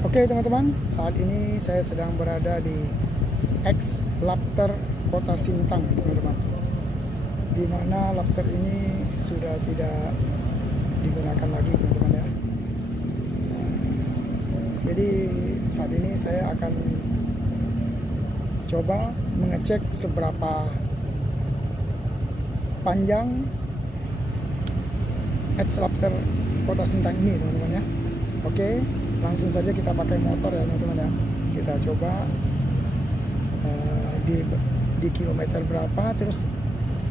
Oke teman-teman, saat ini saya sedang berada di ex-Lapter Kota Sintang, teman-teman. Di mana Lapter ini sudah tidak digunakan lagi, teman-teman ya. Jadi saat ini saya akan coba mengecek seberapa panjang ex-Lapter Kota Sintang ini, teman-teman ya. Oke, langsung saja kita pakai motor ya teman-teman ya. Kita coba di kilometer berapa, terus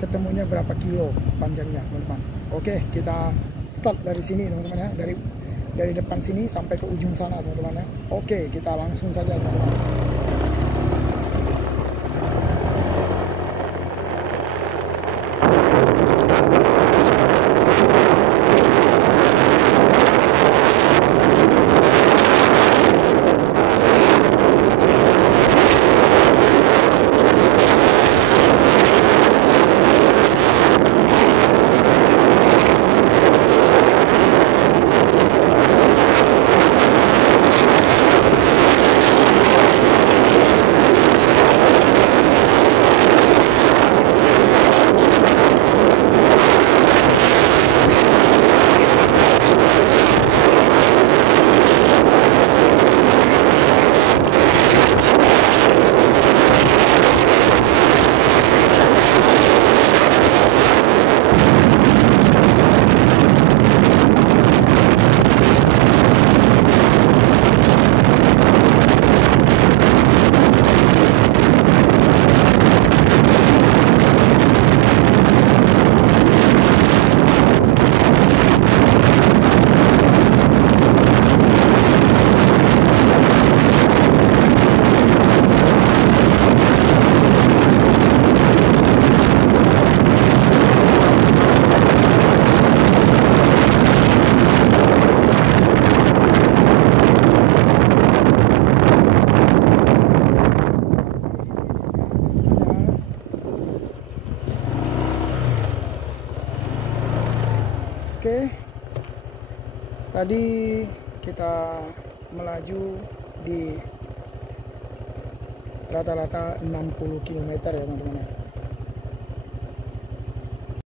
ketemunya berapa kilo panjangnya teman-teman. Oke, kita start dari sini teman-teman ya, dari depan sini sampai ke ujung sana teman-teman ya. Oke, kita langsung saja teman-teman. Oke, tadi kita melaju di rata-rata 60 km ya teman-teman ya.